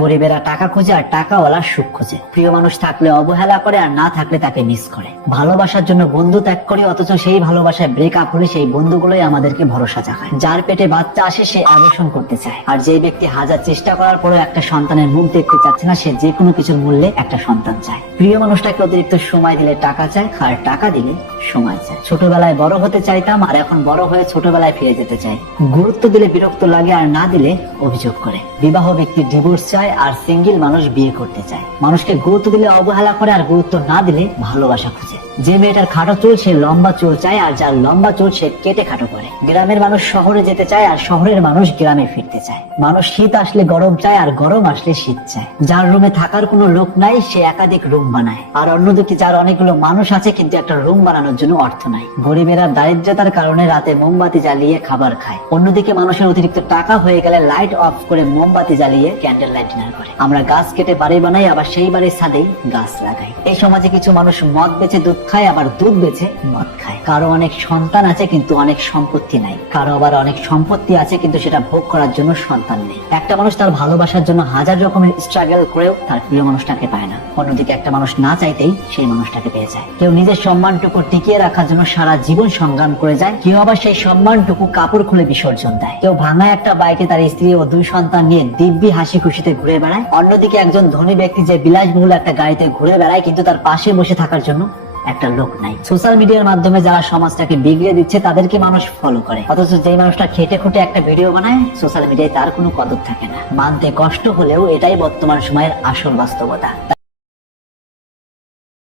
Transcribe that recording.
গরিবেরা টাকা খোঁজে আর টাকাওয়ালা সুখ খোঁজে। প্রিয় মানুষ থাকলে অবহেলা করে আর না থাকলে তাকে মিস করে। ভালোবাসার জন্য বন্ধু ত্যাগ করি, অথচ সেই ভালোবাসায় ব্রেকআপ হলে সেই বন্ধুগুলোই আমাদেরকে ভরসা জাগায়। যার পেটে বাচ্চা আসে সে অ্যাবর্শন করতে চায়, আর যে ব্যক্তি হাজার চেষ্টা করার পরেও একটা সন্তানের মুখ দেখতে চাচ্ছে না, সে যে কোনো কিছুর মূল্যে একটা সন্তান চায়। প্রিয় মানুষটাকে অতিরিক্ত সময় দিলে টাকা চায়, আর টাকা দিলে সময় চায়। ছোটবেলায় বড় হতে চাইতাম, আর এখন বড় হয়ে ছোটবেলায় ফিরে যেতে চাই। গুরুত্ব দিলে বিরক্ত লাগে, আর না দিলে অভিযোগ করে। বিবাহ ব্যক্তি ডিভোর্স চায়, আর সিঙ্গেল মানুষ বিয়ে করতে চায়। মানুষকে গুরুত্ব দিলে অবহেলা করে, আর গুরুত্ব না দিলে ভালোবাসা খুঁজে। যে মেয়েটার খাটো চুল সে লম্বা চুল চায়, আর যার লম্বা চুল সে কেটে খাটো করে। গ্রামের মানুষ শহরে যেতে চায়, আর শহরের মানুষ গ্রামে ফিরতে চায়। মানুষ শীত আসলে গরম চায়, আর গরম আসলে শীত চায়। যার রুমে থাকার কোনো লোক নাই সে একাধিক রুম বানায়, আর অন্যদিকে যার অনেকগুলো মানুষ আছে কিন্তু একটা রুম বানানোর জন্য অর্থ নাই। গরিবেরা দারিদ্রতার কারণে রাতে মোমবাতি জ্বালিয়ে খাবার খায়, অন্যদিকে মানুষের অতিরিক্ত টাকা হয়ে গেলে লাইট অফ করে মোমবাতি জ্বালিয়ে ক্যান্ডেল লাইট ডিনার করে। আমরা গাছ কেটে বাড়ি বানাই, আবার সেই বাড়ির ছাদেই গাছ লাগাই। এই সমাজে কিছু মানুষ মদ বেচে দুধ খায়, আবার দুধ বেচে মদ খায়। কারো অনেক সন্তান আছে কিন্তু অনেক সম্পত্তি নাই, কারো আবার অনেক সম্পত্তি আছে কিন্তু সেটা ভোগ করার জন্য সন্তান নেই। একটা মানুষ তার ভালোবাসার জন্য হাজার রকমের স্ট্রাগল করেও তার প্রিয় মানুষটাকে পায় না, অন্যদিকে একটা মানুষ না চাইতেই সেই মানুষটাকে পেয়ে যায়। কেউ নিজের সম্মানটুকু টিকিয়ে রাখার জন্য সারা জীবন সংগ্রাম করে যায়, কেউ আবার সেই সম্মানটুকু কাপড় খুলে বিসর্জন দেয়। কেউ ভাঙা একটা বাইকে তার স্ত্রী ও 2 সন্তান নিয়ে দিব্যি হাসি খুশিতে ঘুরে বেড়ায়, অন্যদিকে একজন ধনী ব্যক্তি যে বিলাসবহুল একটা গাড়িতে ঘুরে বেড়ায় কিন্তু তার পাশে বসে থাকার জন্য একটা লোক নাই। সোশ্যাল মিডিয়ার মাধ্যমে যারা সমাজটাকে বিগড়ে দিচ্ছে তাদেরকে মানুষ ফলো করে, অথচ যে মানুষটা খেটে খুঁটে একটা ভিডিও বানায় সোশ্যাল মিডিয়ায় তার কোনো কদর থাকে না। মানতে কষ্ট হলেও এটাই বর্তমান সময়ের আসল বাস্তবতা।